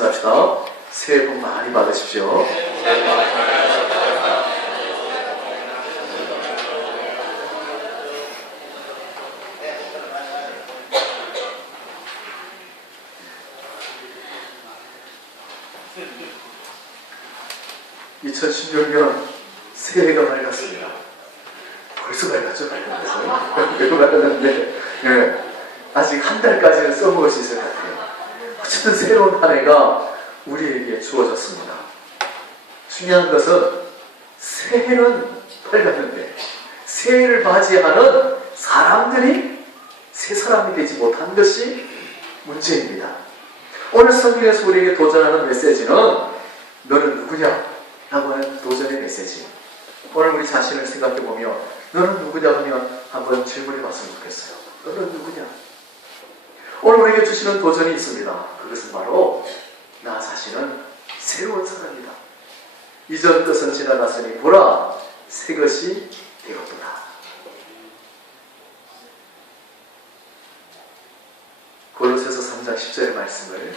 인사합시다. 새해 복 많이 받으십시오. 2016년 새해가 밝았습니다. 벌써 밝았죠? 밝았어요? 매우 밝았는데 아직 한 달까지는 써먹을 수 있을 것 같아요. 어쨌든 새로운 한 해가 우리에게 주어졌습니다. 중요한 것은 새해는 밝았는데 새해를 맞이하는 사람들이 새 사람이 되지 못한 것이 문제입니다. 오늘 성경에서 우리에게 도전하는 메시지는 너는 누구냐? 라고 하는 도전의 메시지. 오늘 우리 자신을 생각해보며 너는 누구냐 하면 한번 질문해 봤으면 좋겠어요. 너는 누구냐? 오늘 우리에게 주시는 도전이 있습니다. 그것은 바로 나 자신은 새로운 사람이다. 이전 것은 지나갔으니 보라 새 것이 되었구나. 골로새서 3장 10절의 말씀을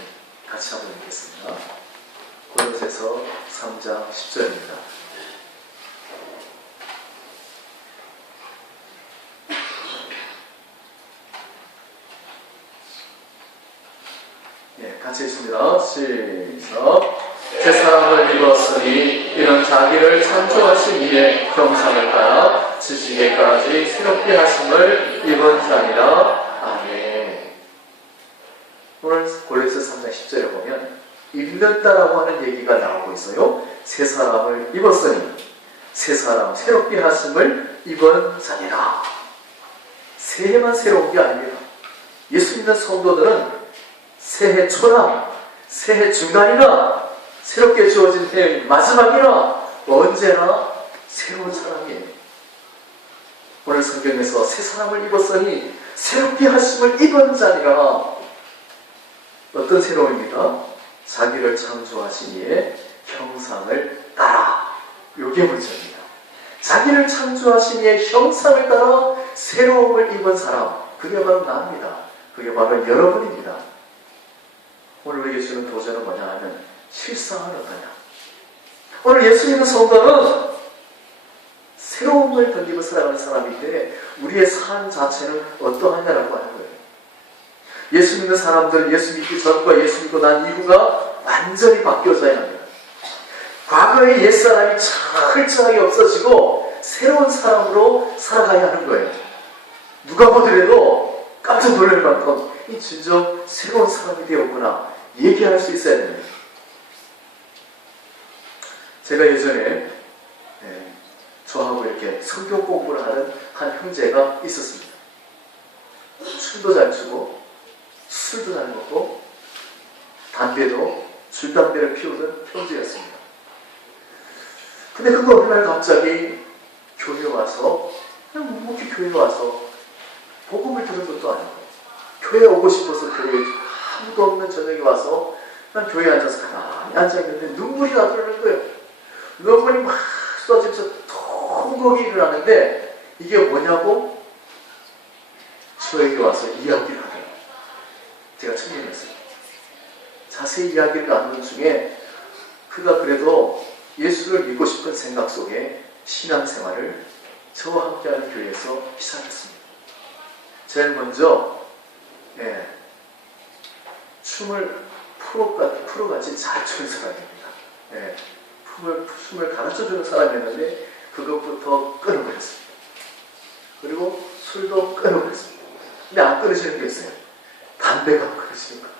같이 한번 읽겠습니다. 골로새서 3장 10절입니다. 같이 읽습니다. 시작. 새 사람을 입었으니 이는 자기를 창조하신 이의 형상을 따라 지식에까지 새롭게 하심을 입은 자니라. 아멘. 오늘 골로새 3장 10절에 보면 입는다라고 하는 얘기가 나오고 있어요. 새 사람을 입었으니 새 사람 새롭게 하심을 입은 자니라. 새해만 새로운 게 아닙니다. 예수 믿는 성도들은 새해 초나 새해 중간이나 새롭게 주어진 해의 마지막이나 언제나 새로운 사람이에요. 오늘 성경에서 새 사람을 입었으니 새롭게 하심을 입은 자니라. 어떤 새로움입니까? 자기를 창조하신 이의 형상을 따라. 이게 문제입니다. 자기를 창조하신 이의 형상을 따라 새로움을 입은 사람, 그게 바로 나입니다. 그게 바로 여러분입니다. 오늘 우리에게 주는 도전은 뭐냐 하면 실상은 어떠냐. 오늘 예수 믿는 성도는 새로움을 던지고 살아가는 사람인데 우리의 삶 자체는 어떠하냐라고 하는 거예요. 예수 믿는 사람들, 예수 믿기 전과 예수 믿고 난 이후가 완전히 바뀌어져야 합니다. 과거의 옛사람이 철저하게 없어지고 새로운 사람으로 살아가야 하는 거예요. 누가 보더라도 깜짝 놀랄 만큼 이 진정 새로운 사람이 되었구나 얘기할 수 있어야 됩니다. 제가 예전에 저하고 이렇게 성경 공부를 하는 한 형제가 있었습니다. 춤도 잘 추고 술도 잘 먹고 담배도 줄담배를 피우던 형제였습니다. 근데 그거 어느 날 갑자기 교회 와서 그냥 묵묵히 교회 와서 복음을 들은 것도 아니고 교회에 오고 싶어서 교회에 아무도 없는 저녁에 와서 난 교회에 앉아서 가만히 앉아있는데 눈물이 나더라는 거예요. 눈물이 막 쏟아지면서 통곡이 일어나는데 이게 뭐냐고 저에게 와서 이야기를 하더라고요. 제가 청년이었어요. 자세히 이야기를 나누는 중에 그가 그래도 예수를 믿고 싶은 생각 속에 신앙생활을 저와 함께하는 교회에서 시작했습니다. 제일 먼저 춤을 프로같이 잘 추는 사람입니다. 춤을 가르쳐주는 사람이었는데 그것부터 끊어버렸습니다. 그리고 술도 끊어버렸습니다. 근데 안 끊어지는 게 있어요. 담배가 안 끊어지는 거예요.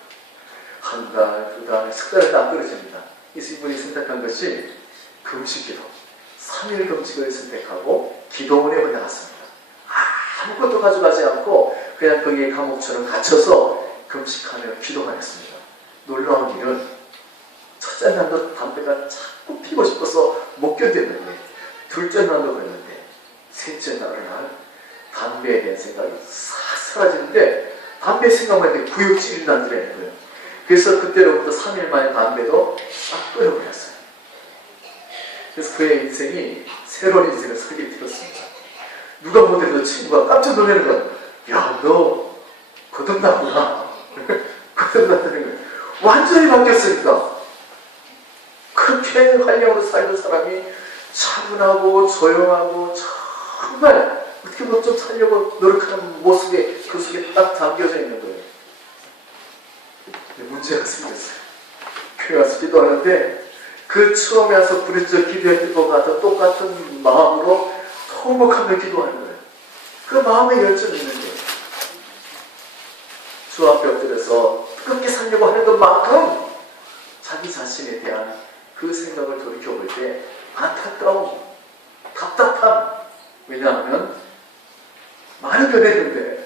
한 달, 두 달, 석 달도 안 끊어집니다. 이분이 선택한 것이 금식기도 3일 금식을 선택하고 기도원에 나갔습니다. 아무것도 가져가지 않고 그냥 거기에 감옥처럼 갇혀서 금식하며 기도만 했습니다. 놀라운 일은 첫째 날도 담배가 자꾸 피고 싶어서 못 견뎠는데 둘째 날도 그랬는데 셋째 날은 담배에 대한 생각이 싹 사라지는데 담배 생각만 해도 구역질이 나더라는 거예요. 그래서 그때로부터 3일 만에 담배도 싹 끊어버렸어요. 그래서 그의 인생이 새로운 인생을 살게 되었습니다. 누가 보더라도 친구가 깜짝 놀라는 거야. 야, 너 거듭났구나. 거듭났다는 거예요. 완전히 바뀌었으니까. 그렇게 활력으로 살던 사람이 차분하고 조용하고 정말 어떻게 뭐 좀 살려고 노력하는 모습에 그 속에 딱 담겨져 있는 거예요. 문제가 생겼어요. 교회 와서 기도하는데 그 처음에 와서 부르짖어 기도했던 것 같은 똑같은 마음으로 통곡하며 기도하는 거예요. 그 마음에 열정이 있는 거예요. 주 앞에 엎드려서 뜨겁게 살려고 하는 것만큼 자기 자신에 대한 그 생각을 돌이켜볼 때 안타까움, 답답함. 왜냐하면 많이 변했는데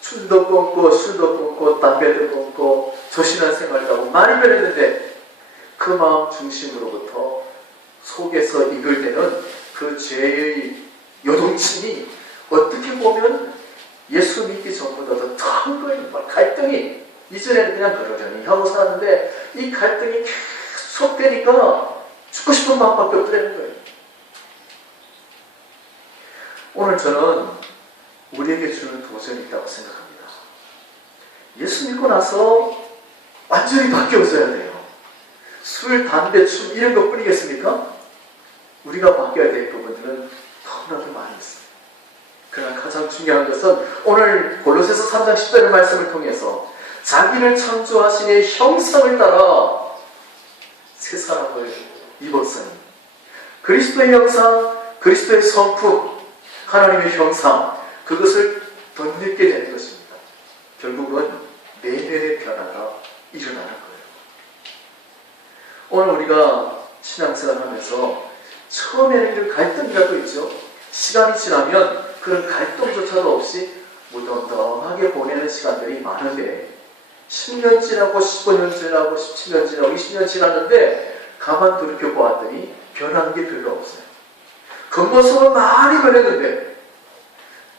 춤도 끊고 술도 끊고 담배도 끊고 조신한 생활도 하고 많이 변했는데 그 마음 중심으로부터 속에서 이끌되는 그 죄의 요동침이 어떻게 보면 예수 믿기 전보다도 더 거예요. 갈등이 이전에는 그냥 그러려니 하고 살았는데 이 갈등이 계속되니까 죽고 싶은 마음밖에 없더라는 거예요. 오늘 저는 우리에게 주는 도전이 있다고 생각합니다. 예수 믿고 나서 완전히 바뀌어져야 돼요. 술, 담배, 춤 이런 것 뿐이겠습니까? 우리가 바뀌어야 될 부분들은 너무나도 많이 있습니다. 그러나 가장 중요한 것은 오늘 골로새서 3장 10절의 말씀을 통해서 자기를 창조하신 이의 형상을 따라 새 사람을 입었으니 그리스도의 형상, 그리스도의 성품, 하나님의 형상 그것을 덧입게 되는 것입니다. 결국은 내면의 변화가 일어나는 거예요. 오늘 우리가 신앙생활 하면서 처음에는 이런 갈등이라도 있죠. 시간이 지나면 그런 갈등조차도 없이 무덤덤하게 보내는 시간들이 많은데 10년 지나고 15년 지나고 17년 지나고 20년 지났는데 가만 돌이켜 보았더니 변한 게 별로 없어요. 겉모습은 많이 변했는데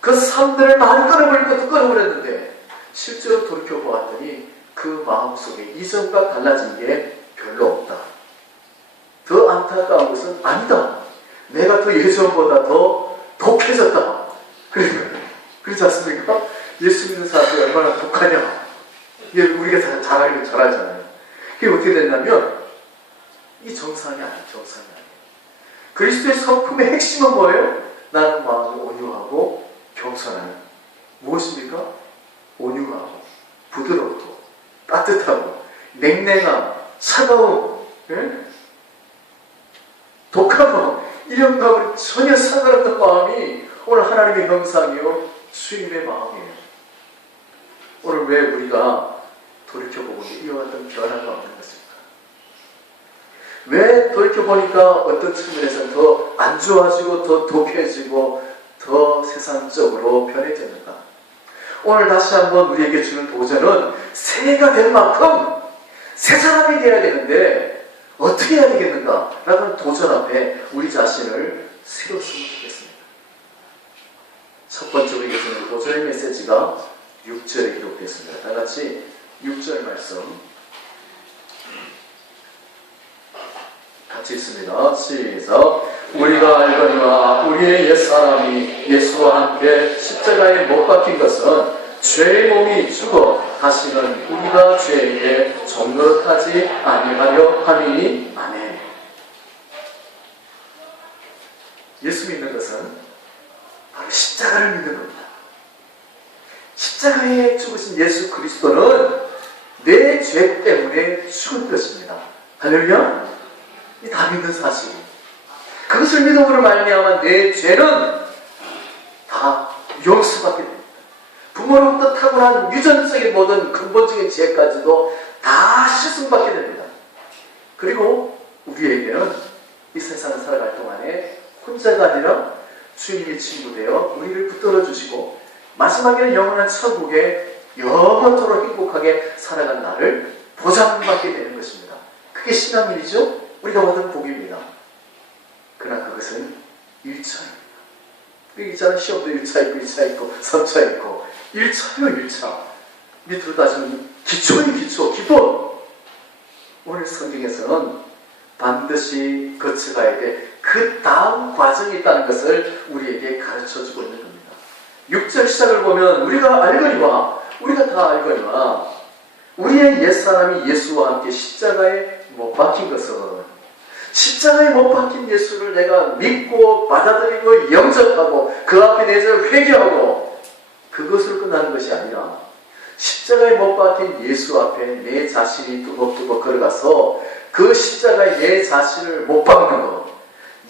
그 삶들을 많이 끊어버릴 것도 끊어버렸는데 실제로 돌이켜 보았더니 그 마음속에 이전과 달라진 게 별로 없다. 더 안타까운 것은 아니다. 내가 더 예전보다 더 독해졌다. 그렇지 않습니까? 예수 믿는 사람들이 얼마나 독하냐. 이게 우리가 잘 알잖아요. 그게 어떻게 됐냐면 이 정상이 아니에요. 정상이 아니에요. 그리스도의 성품의 핵심은 뭐예요? 나는 마음이 온유하고 겸손한 무엇입니까? 온유하고 부드럽고 따뜻하고 냉랭함, 차가움, 예? 독한 마음 이런 마음을 전혀 상관없는 마음이 오늘 하나님의 형상이요 주님의 마음이에요. 오늘 왜 우리가 돌이켜보고 이와 같은 변화가 없는 것일까? 왜 돌이켜보니까 어떤 측면에서 더 안 좋아지고 더 독해지고 더 세상적으로 변해졌는가? 오늘 다시 한번 우리에게 주는 도전은 새해가 될 만큼 새 사람이 되어야 되는데 어떻게 해야 되겠는가? 라는 도전 앞에 우리 자신을 세웠으면 좋겠습니다. 첫 번째 우리에게 주는 도전의 메시지가 6절에 기록됐습니다. 다같이 6절 말씀 같이 있습니다. 시작. 우리가 알거니와 우리의 옛사람이 예수와 함께 십자가에 못 박힌 것은 죄의 몸이 죽어 다시는 우리가 죄에게 종노릇하지 아니하려 함이니 아멘. 예수 믿는 것은 바로 십자가를 믿는 겁니다. 십자가에 죽으신 예수 그리스도는 내 죄 때문에 죽은 것입니다. 할렐루야. 이 다 믿는 사실입니다. 그것을 믿음으로 말미암아 내 죄는 다 용서받게 됩니다. 부모로부터 타고난 유전적인 모든 근본적인 죄까지도 다 씻음받게 됩니다. 그리고 우리에게는 이 세상을 살아갈 동안에 혼자가 아니라 주님의 친구 되어 우리를 붙들어 주시고 마지막에는 영원한 천국에 영원토록 행복하게 살아간 나를 보장받게 되는 것입니다. 그게 신앙일이죠? 우리가 받은 복입니다. 그러나 그것은 1차입니다. 있잖아요. 시험도 1차 있고 2차 있고 3차 있고 1차요 1차. 밑으로 따지면 기초의 기초, 기본. 오늘 성경에서는 반드시 거쳐가야 돼. 그 다음 과정이 있다는 것을 우리에게 가르쳐주고 있는 겁니다. 6절 시작을 보면 우리가 알거니와 우리가 다 알거니와 우리의 옛사람이 예수와 함께 십자가에 못 박힌 것은 십자가에 못 박힌 예수를 내가 믿고 받아들이고 영접하고 그 앞에 내서 회개하고 그것으로 끝나는 것이 아니라 십자가에 못 박힌 예수 앞에 내 자신이 뚜벅뚜벅 걸어가서 그 십자가에 내 자신을 못 박는 것,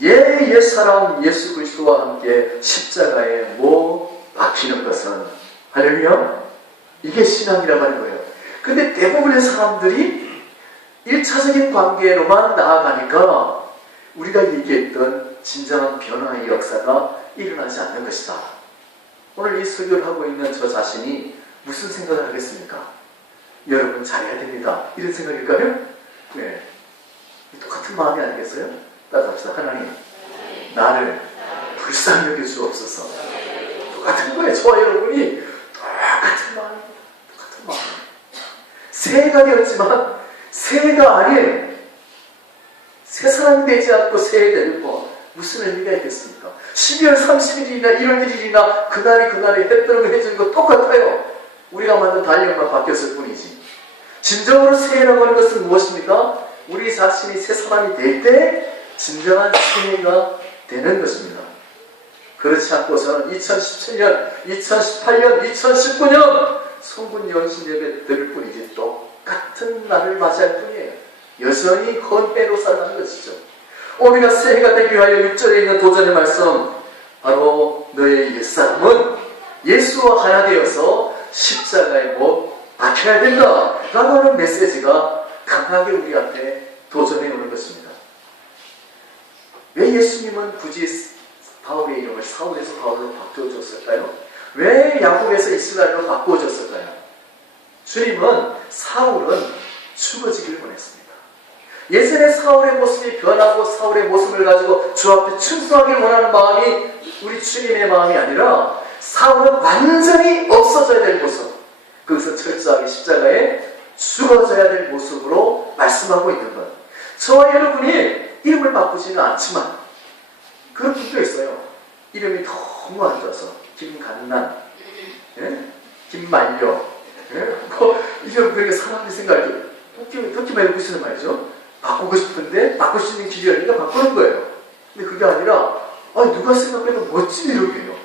옛사람 예수 그리스도와 함께 십자가에 못 박히는 것은, 할렐루야, 이게 신앙이라고 하는 거예요. 근데 대부분의 사람들이 1차적인 관계로만 나아가니까 우리가 얘기했던 진정한 변화의 역사가 일어나지 않는 것이다. 오늘 이 설교를 하고 있는 저 자신이 무슨 생각을 하겠습니까? 여러분 잘해야 됩니다, 이런 생각일까요? 네. 똑같은 마음이 아니겠어요? 따라합시다. 하나님, 나를 불쌍히 여겨주옵소서. 똑같은 거예요. 저와 여러분이 똑같은 마음입니다. 똑같은 마음. 새해가 되었지만 새해가 아니에요. 새 사람이 되지 않고 새해 되는 거 무슨 의미가 있겠습니까? 12월 30일이나 1월 1일이나 그날이 해 뜨는 거 해주는 거 똑같아요. 우리가 만든 달력만 바뀌었을 뿐이지. 진정으로 새해라고 하는 것은 무엇입니까? 우리 자신이 새 사람이 될 때 진정한 새해가 되는 것입니다. 그렇지 않고서는 2017년, 2018년, 2019년 성군 연신 예배 드릴 뿐이지 똑같은 날을 맞이할 뿐이에요. 여전히 헌해로 살아가는 것이죠. 우리가 새해가 되기 위하여 6절에 있는 도전의 말씀, 바로 너의 옛사람은 예수와 하나 되어서 십자가에 못 박혀야 된다 라고 하는 메시지가 강하게 우리 앞에 도전해 오는 것입니다. 왜 예수님은 굳이 바울의 이름을 사울에서 바울로 바꿔줬을까요? 왜 야곱에서 이스라엘로 바꿔줬을까요? 주님은 사울은 죽어지기를 원했습니다. 예전에 사울의 모습이 변하고 사울의 모습을 가지고 주 앞에 충성하기를 원하는 마음이 우리 주님의 마음이 아니라 사울은 완전히 없어져야 될 모습, 그것은 철저하게 십자가에 죽어져야 될 모습으로 말씀하고 있는 것. 저와 여러분이 이름을 바꾸지는 않지만 그런 분도 있어요. 이름이 너무 안 좋아서 김간난, 예? 김만려, 예? 뭐 이런 그렇게 사람들이 생각이 듣기만 해도 무슨 말이죠? 바꾸고 싶은데 바꿀 수 있는 길이 아니라 바꾸는 거예요. 근데 그게 아니라 누가 생각해도 멋진 이름이에요.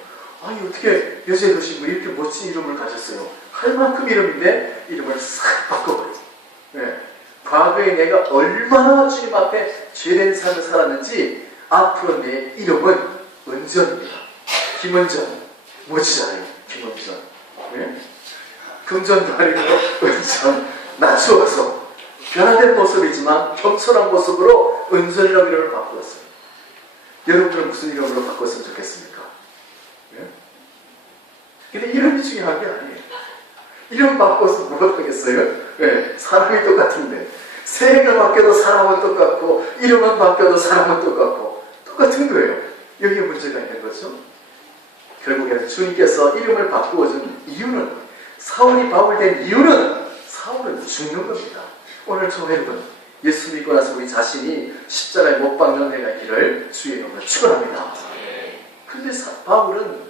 아니 어떻게 여자의 도시고 이렇게 멋진 이름을 가졌어요? 할 만큼 이름인데 이름을 싹 바꿔버려요. 네. 과거에 내가 얼마나 주님 앞에 죄된 삶을 살았는지 앞으로 내 이름은 은전입니다. 김은전, 멋지잖아요. 김은전. 네? 금전도 아니고 은전, 낮추어서 변화된 모습이지만 겸손한 모습으로 은전이라고 이름을 바꾸었어요. 여러분은 무슨 이름으로 바꿨으면 좋겠습니까? 네? 근데 이름이 중요한 게 아니에요. 이름 바꿔서 뭐가 되겠어요? 네, 사람이 똑같은데 새해가 바뀌어도 사람은 똑같고 이름은 바뀌어도 사람은 똑같고 똑같은 거예요. 여기에 문제가 있는 거죠. 결국에는 주님께서 이름을 바꾸어준 이유는, 사울이 바울 된 이유는 사울은 죽는 겁니다. 오늘 저 여러분 예수 믿고 나서 우리 자신이 십자가에 못 박는 해가 길을 주의 이름으로 축원합니다. 근데 바울은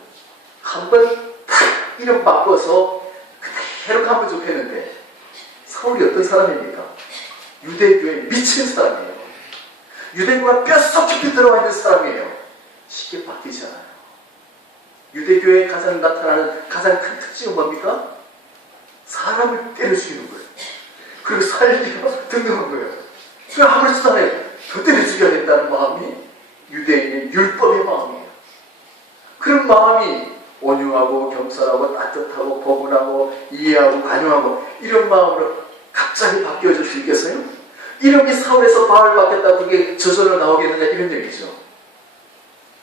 한번 탁 이름 바꿔서 그대로 가면 좋겠는데 사울이 어떤 사람입니까? 유대교에 미친 사람이에요. 유대교가 뼛속 깊이 들어와 있는 사람이에요. 쉽게 바뀌지 않아요. 유대교에 가장 나타나는 가장 큰 특징은 뭡니까? 사람을 때려 죽이는 거예요. 그리고 살기가 등등한 거예요. 그 아무렇지도 않아요. 더 때려 죽여야 된다는 마음이 유대인의 율법의 마음이에요. 그런 마음이 온유하고 겸손하고 따뜻하고 포근하고 이해하고 관용하고 이런 마음으로 갑자기 바뀌어질 수 있겠어요? 이름이 사울에서 바울 바뀌었다 그게 저절로 나오겠느냐 이런 얘기죠.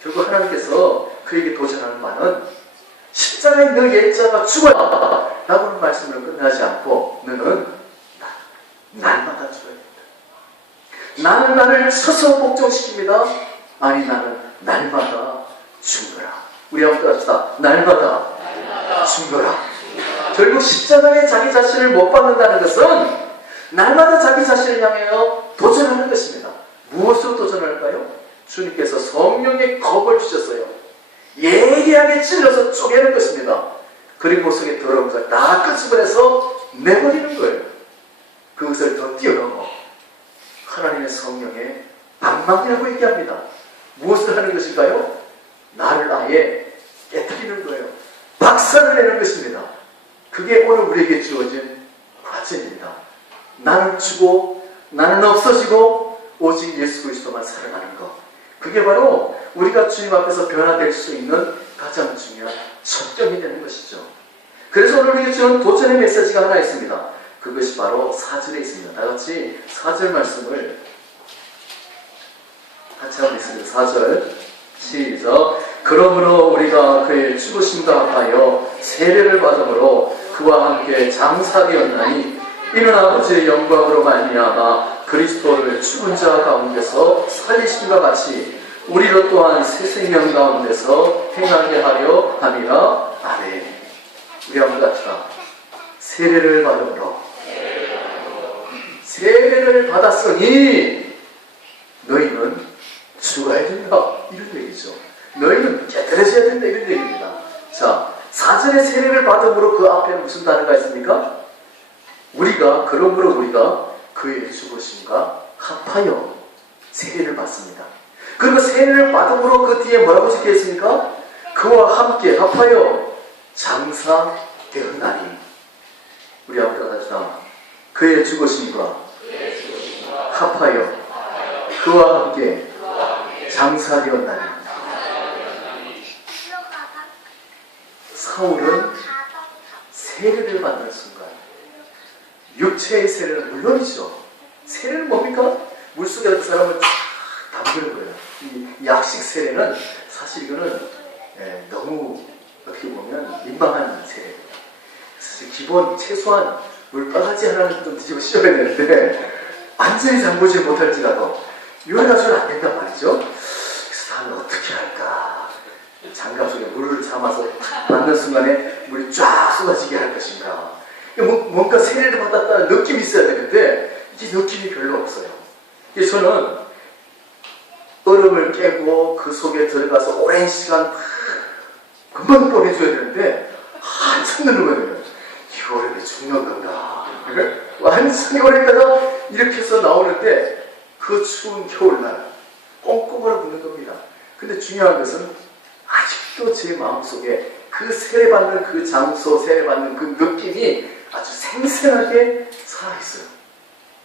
결국 하나님께서 그에게 도전하는 말은 십자가에 너 옛자가 죽어야 라고는 말씀으로 끝나지 않고 너는 날마다 죽어야 된다. 나는 나를 스스로 복종시킵니다. 아니 나는 날마다 죽어라. 우리 한번 합시다. 날마다 죽어라. 결국 십자가에 자기 자신을 못 박는다는 것은 날마다 자기 자신을 향하여 도전하는 것입니다. 무엇으로 도전할까요? 주님께서 성령의 겁을 주셨어요. 예리하게 찔러서 쪼개는 것입니다. 그리고 속에 들어오면서 다 끄집어내서 내버리는 거예요. 그것을 더 뛰어넘어 하나님의 성령의 방망이라고 얘기합니다. 무엇을 하는 것일까요? 나를 아예 깨뜨리는 거예요. 박살을 내는 것입니다. 그게 오늘 우리에게 주어진 과제입니다. 나는 죽고 나는 없어지고 오직 예수 그리스도만 살아가는 것. 그게 바로 우리가 주님 앞에서 변화될 수 있는 가장 중요한 첫점이 되는 것이죠. 그래서 오늘 우리에게 주는 도전의 메시지가 하나 있습니다. 그것이 바로 4절에 있습니다. 다 같이 4절 말씀을 같이 한번 읽습니다. 4절 시작. 그러므로 우리가 그의 죽으심과 합하여 세례를 받음으로 그와 함께 장사되었나니 이는 아버지의 영광으로 말미암아 그리스도를 죽은 자 가운데서 살리심과 같이 우리로 또한 새 생명 가운데서 행하게 하려 함이라. 아멘. 우리 한번 같이가 세례를 받음으로 세례를 받았으니 너희는 죽어야 된다. 이런 얘기죠. 너희는 깨끗해져야 된다. 이런 얘기입니다. 자, 4절의 세례를 받음으로 그 앞에 무슨 단어가 있습니까? 그러므로 우리가 그의 죽으심과 합하여 세례를 받습니다. 그리고 세례를 받음으로 그 뒤에 뭐라고 적혀 있습니까? 그와 함께 합하여 장사되었나니. 우리 앞에 가자. 그의 죽으심과 합하여 그와 함께 장사되었나니. 사울은 세례를 받는 순간 육체의 세례는 물론이죠. 세례는 뭡니까? 물속에 그 사람을 쫙 담그는 거예요. 이 약식 세례는 사실 이거는 너무 어떻게 보면 민망한 세례입니다. 사실 기본 최소한 물바가지 하나는 좀 뒤집어 씌워야 되는데 완전히 잠그지 못할지라도 이래 가지고는 안 된단 말이죠. 그래서 나는 어떻게 할까? 장갑 속에 물을 담아서 받는 순간에 물이 쫙 쏟아지게 할 것인가? 뭔가 세례를 받았다는 느낌이 있어야 되는데 이 느낌이 별로 없어요. 그래서 저는 얼음을 깨고 그 속에 들어가서 오랜 시간 금방 보내줘야 되는데 한참 넣는 거예요. 이 얼음이 죽는 건가? 완전히 오래 있다가 이렇게 해서 나오는데 그 추운 겨울날 꽁꽁 얼어붙는 겁니다. 근데 중요한 것은 아직도 제 마음속에 그 세례받는 그 장소, 세례받는 그 느낌이 아주 생생하게 살아있어요.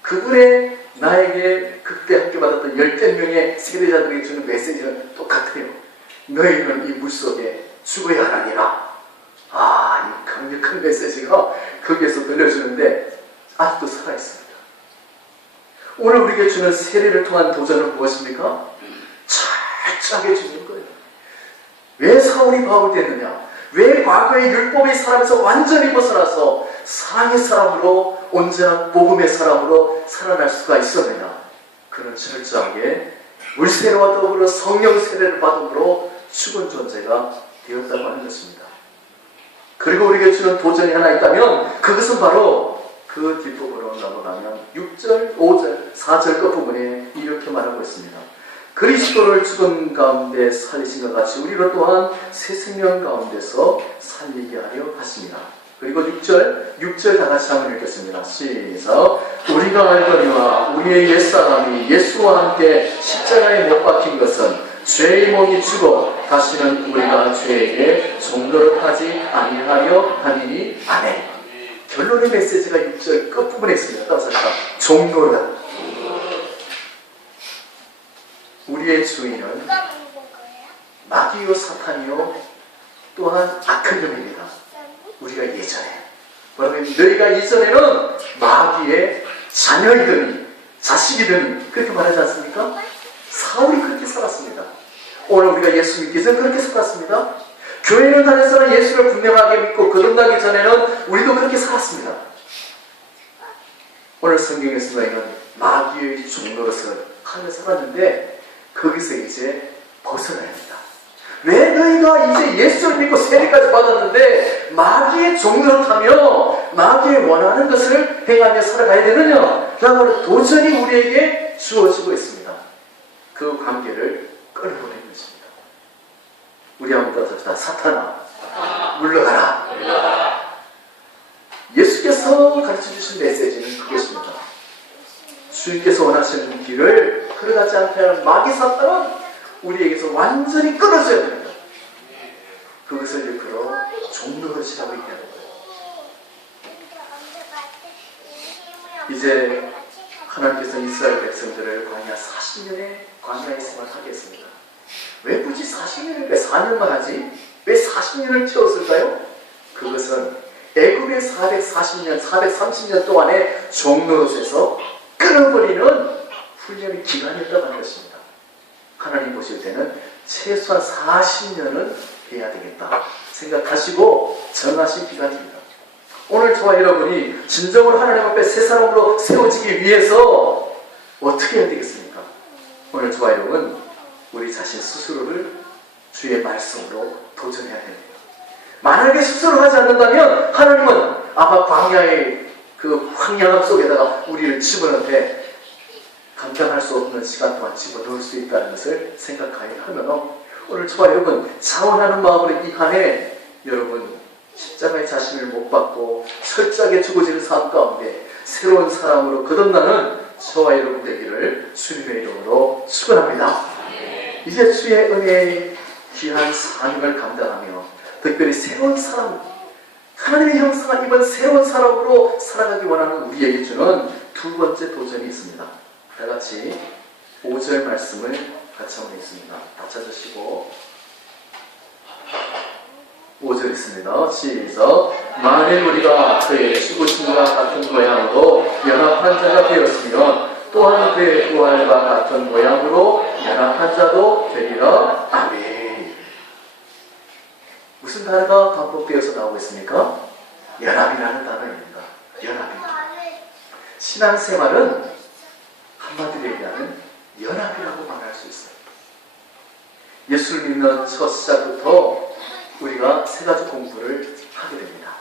그분의 나에게 그때 함께 받았던 10대 명의 세례자들에게 주는 메시지는 똑같아요. 너희는 이 물속에 죽어야 하나니라. 이 강력한 메시지가 거기에서 들려주는데 아직도 살아있습니다. 오늘 우리에게 주는 세례를 통한 도전은 무엇입니까? 철저하게 죽는 거예요. 왜 사울이 바울이 됐느냐? 왜 과거의 율법의 사람에서 완전히 벗어나서 사랑의 사람으로 온전한 복음의 사람으로 살아날 수가 있었느냐? 그는 철저하게 물세례와 더불어 성령 세례를 받음으로 죽은 존재가 되었다고 하는 것입니다. 그리고 우리에게 주는 도전이 하나 있다면 그것은 바로 그 뒷부분으로 넘어가면 6절, 5절, 4절 끝부분에 이렇게 말하고 있습니다. 그리스도를 죽은 가운데 살리신 것 같이 우리로 또한 새 생명 가운데서 살리게 하려 하십니다. 그리고 6절 다 같이 한번 읽겠습니다. 시작. 우리가 알거니와 우리의 옛사람이 예수와 함께 십자가에 못 박힌 것은 죄의 몸이 죽어 다시는 우리가 죄에게 종노릇하지 아니하려 함이니. 아멘. 결론의 메시지가 6절 끝부분에 있습니다. 따라서 종노릇. 우리의 주인은 마귀요 사탄이요 또한 악한 놈입니다. 우리가 예전에 너희가 이전에는 마귀의 자녀이더니 자식이더니 그렇게 말하지 않습니까? 사울이 그렇게 살았습니다. 오늘 우리가 예수 믿기 전에 그렇게 살았습니다. 교회를 다녀서는 예수를 분명하게 믿고 거듭나기 전에는 우리도 그렇게 살았습니다. 오늘 성경에서 너희는 마귀의 종노릇을 하며 살았는데 거기서 이제 벗어나야 합니다. 왜 너희가 이제 예수를 믿고 세례까지 받았는데 마귀의 종노릇하며 마귀의 원하는 것을 행하며 살아가야 되느냐? 라고 도전이 우리에게 주어지고 있습니다. 그 관계를 끊어보내는 것입니다. 우리 한번 따라합시다. 사탄아, 물러가라. 예수께서 가르쳐주신 메시지는 그것입니다. 주님께서 원하시는 길을 걸어가지 않게 하는 마귀 사탄은 우리에게서 완전히 끊어져야 됩니다. 그것을 일컬어 종노릇이라고 얘기하는 거예요. 이제 하나님께서 이스라엘 백성들을 광야 40년의 광야의 생활을 하겠습니다. 왜 굳이 40년을 왜 4년만 하지? 왜 40년을 채웠을까요? 그것은 애굽의 440년, 430년 동안의 종노릇에서 끊어버리는 훈련의 기간이었다고 하는 것입니다. 하나님 보실 때는 최소한 40년은 해야 되겠다 생각하시고 정하신 기간입니다. 오늘 저와 여러분이 진정으로 하나님 앞에 새 사람으로 세워지기 위해서 어떻게 해야 되겠습니까? 오늘 저와 여러분 우리 자신 스스로를 주의 말씀으로 도전해야 됩니다. 만약에 스스로 하지 않는다면 하나님은 아마 광야의 그 황량함 속에다가 우리를 집어넣는데 감당할 수 없는 시간 동안 집어넣을 수 있다는 것을 생각하면 오늘 저와 여러분 자원하는 마음으로 이 한 해 여러분 십자가의 자신을 못 받고 철저하게 죽어지는 삶 가운데 새로운 사람으로 거듭나는 저와 여러분 되기를 주님의 이름으로 축원합니다. 이제 주의 은혜의 귀한 사명을 감당하며 특별히 새로운 사람, 하나님의 형상을 입은 새로운 사람으로 살아가기 원하는 우리에게 주는 두 번째 도전이 있습니다. 다 같이 5절 말씀을 같이 한번 읽습니다. 다 찾으시고 5절 있습니다. 시작. 만일 우리가 그의 죽으심과 같은 모양으로 연합한 자가 되었으면 또한 그의 부활과 같은 모양으로 연합한 자도 되리라. 아멘. 무슨 단어가 반복되어서 나오고 있습니까? 연합이라는 단어입니다. 연합입니다. 신앙생활은 한마디로 얘기하면 연합이라고 말할 수 있어요. 예수를 믿는 첫 시작부터 우리가 세 가지 공부를 하게 됩니다.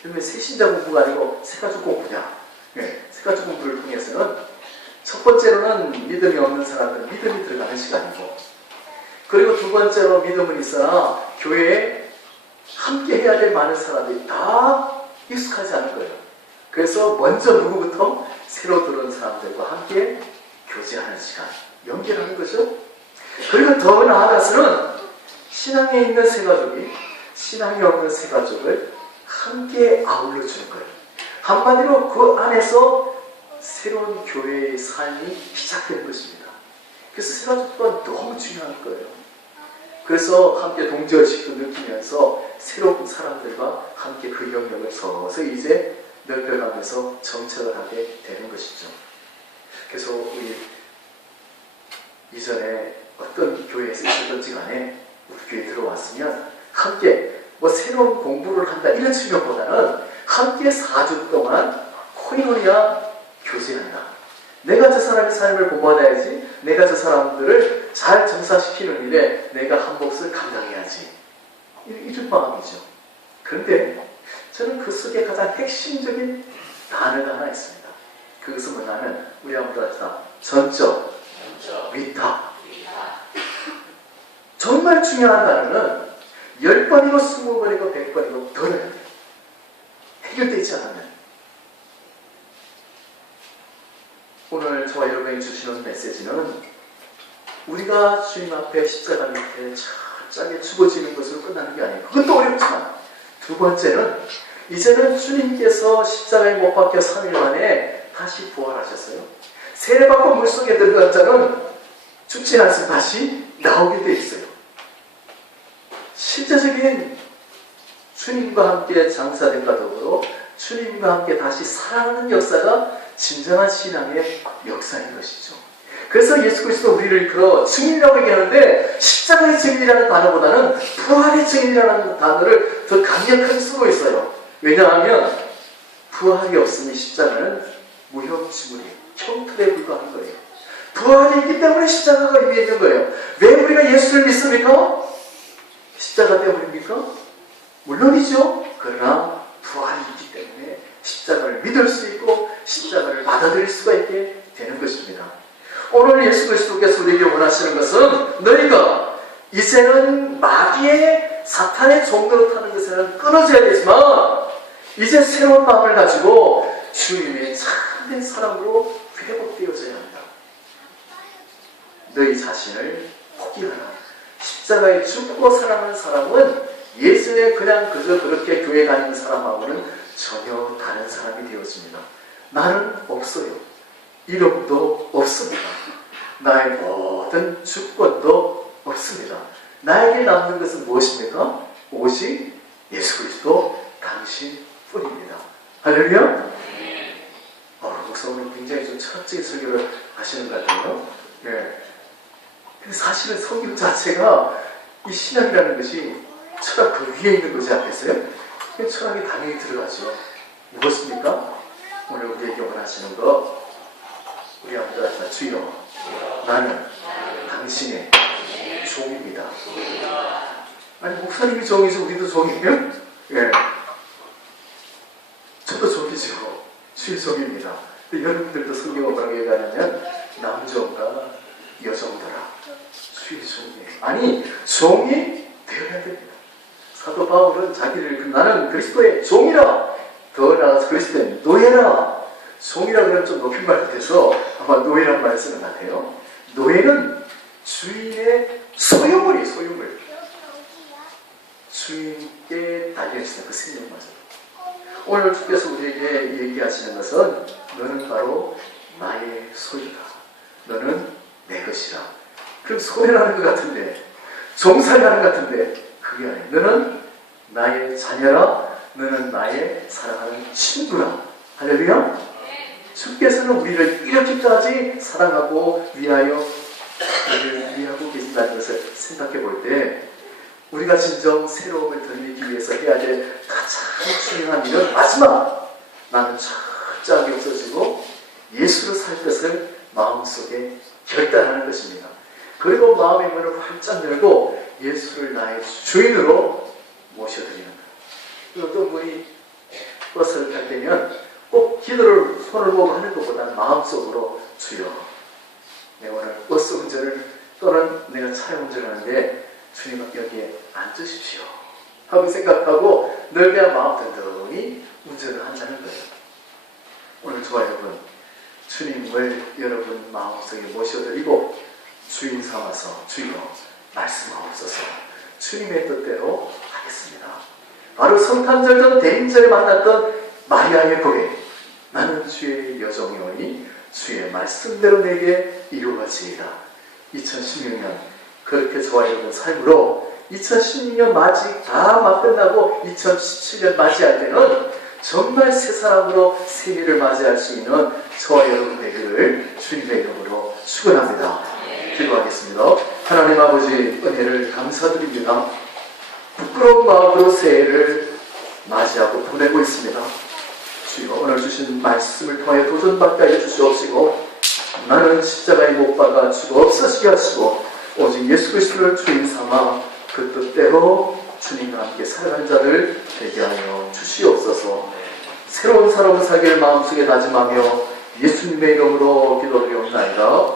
그러면 세신자 공부가 아니고 세 가지 공부냐? 네, 세 가지 공부를 통해서는 첫 번째로는 믿음이 없는 사람들은 믿음이 들어가는 시간이고, 그리고 두 번째로 믿음은 있으나 교회에 함께 해야 될 많은 사람들이 다 익숙하지 않은 거예요. 그래서 먼저 누구부터? 새로 들어온 사람들과 함께 교제하는 시간, 연결하는 거죠. 그리고 더 나아가서는 신앙에 있는 세 가족이 신앙이 없는 세 가족을 함께 아울러 주는 거예요. 한마디로 그 안에서 새로운 교회의 삶이 시작되는 것입니다. 그래서 세 가족 또한 너무 중요한 거예요. 그래서 함께 동지의식도 느끼면서 새로운 사람들과 함께 그 영역을 서서히 이제 넓혀가면서 정착을 하게 되는 것이죠. 그래서 우리 이전에 어떤 교회에서 있었던지 간에 우리 교회에 들어왔으면 함께 뭐 새로운 공부를 한다 이런 측면보다는 함께 4주 동안 코이노니아 교제한다. 내가 저 사람의 삶을 본받아야지, 내가 저 사람들을 잘 정상시키는 일에 내가 한 몫을 감당해야지, 이런 마음이죠. 그런데 저는 그 속에 가장 핵심적인 단어가 하나 있습니다. 그것은 뭐냐면 우리 한번 합시다. 전적, 위탁. 정말 중요한 단어는 10번이고 20번이고 100번이고 더 해야 돼요. 해결되지 않으면. 오늘 저와 여러분이 주시는 메시지는 우리가 주님 앞에 십자가 밑에 철저하게 죽어지는 것으로 끝나는 게 아니에요. 그것도 어렵지만 두 번째는 이제는 주님께서 십자가에 못 박혀 3일 만에 다시 부활하셨어요. 세례받고 물속에 들어간 자는 죽지 않습니다. 다시 나오게 돼 있어요. 실제적인 주님과 함께 장사됨과 더불어 주님과 함께 다시 살아나는 역사가 진정한 신앙의 역사인 것이죠. 그래서 예수 그리스도 우리를 이끌어 증인이라고 얘기하는데 십자가의 증인이라는 단어보다는 부활의 증인이라는 단어를 더 강력하게 쓰고 있어요. 왜냐하면 부활이 없으니 십자가는 무형지물이에요. 형틀에 불과한 거예요. 부활이 있기 때문에 십자가가 위에 있는 거예요. 왜 우리가 예수를 믿습니까? 십자가 때문입니까? 물론이죠. 그러나 부활이 있기 때문에 십자가를 믿을 수 있고 십자가를 받아들일 수가 있게 되는 것입니다. 오늘 예수 그리스도께서 우리에게 원하시는 것은 너희가 이제는 마귀의 사탄의 종로로 타는 것에는 끊어져야 되지만 이제 새로운 마음을 가지고 주님의 참 참된 사랑으로 회복되어져야 한다. 너희 자신을 포기하라. 십자가에 죽고 살아가는 사람은 예전에 그냥 그저 그렇게 교회 다니는 사람하고는 전혀 다른 사람이 되어집니다. 나는 없어요. 이름도 없습니다. 나의 모든 주권도 없습니다. 나에게 남는 것은 무엇입니까? 오직 예수 그리스도 당신뿐입니다. 할렐루야. 목사 오늘 굉장히 좀 철학적인 설교를 하시는 것 같아요. 네. 근데 사실은 성경 자체가 이 신학이라는 것이 철학 그 위에 있는 거지 않겠어요? 철학이 당연히 들어가죠. 무엇입니까? 오늘 우리에게 원하시는 거 우리 한번 다 주여 나는 당신의 종입니다. 아니 목사님이 종이지 우리도 종이에요? 예. 저도 종이죠. 주의 종입니다. 근데 여러분들도 성경을 뭐라고 얘기하냐면 남종과 여종들아 주의 종이에요. 아니 종이 되어야 됩니다. 사도 바울은 자기를 나는 그리스도의 종이라 더 나아가서 그리스도의 노예라. 종이라 그러면 좀 높임말 같아서 아마 노예란 말을 쓰는 것 같아요. 노예는 주인의 소유물이 소유물. 주인께 달려있어요. 그 생명마저. 오늘 주께서 우리에게 얘기하시는 것은 너는 바로 나의 소유다. 너는 내 것이라. 그럼 소유라는 것 같은데 종살이라는 것 같은데 그게 아니에요. 너는 나의 자녀라. 너는 나의 사랑하는 친구라. 할렐루야. 주께서는 우리를 이렇게까지 사랑하고 위하여 우리를 위하고 계신다는 것을 생각해 볼 때 우리가 진정 새로움을 드리기 위해서 해야 될 가장 중요한 일은 마지막 나는 철저하게 없어지고 예수로 살 것을 마음속에 결단하는 것입니다. 그리고 마음의 문을 활짝 열고 예수를 나의 주인으로 모셔드리는 거예요. 어떤 분이 버스를 탈 때면 꼭 기도를 손을 보고 하는 것보다는 마음속으로 주여 내가 오늘 버스 운전을 또는 내가 차량 운전을 하는데 주님 여기에 앉으십시오 하고 생각하고 넓게야 마음 든든히 운전을 한다는 거예요. 오늘 저와 여러분 주님을 여러분 마음속에 모셔드리고 주인 삼아서 주여 말씀하옵소서 주님의 뜻대로 하겠습니다. 바로 성탄절 전 대인절에 만났던 마리아의 고백 나는 주의 여종이오니 주의 말씀대로 내게 이루어지리라. 2016년 그렇게 저와 여러분 삶으로 2016년 맞이 다 막 끝나고 2017년 맞이할 때는 정말 새 사람으로 새해를 맞이할 수 있는 저와 여러분 되기를 주님의 이름으로 축원합니다. 기도하겠습니다. 하나님 아버지 은혜를 감사드립니다. 부끄러운 마음으로 새해를 맞이하고 보내고 있습니다. 주여 오늘 주신 말씀을 통하여 도전받게 하여 주시옵시고 나는 십자가에 못 박아 주고 없어지게 하시고 오직 예수 그리스도를 주인 삼아 그 뜻대로 주님과 함께 살아가는 자들 되게 하여 주시옵소서. 새로운 사람을 살기를 마음속에 다짐하며 예수님의 이름으로 기도드리옵나이다.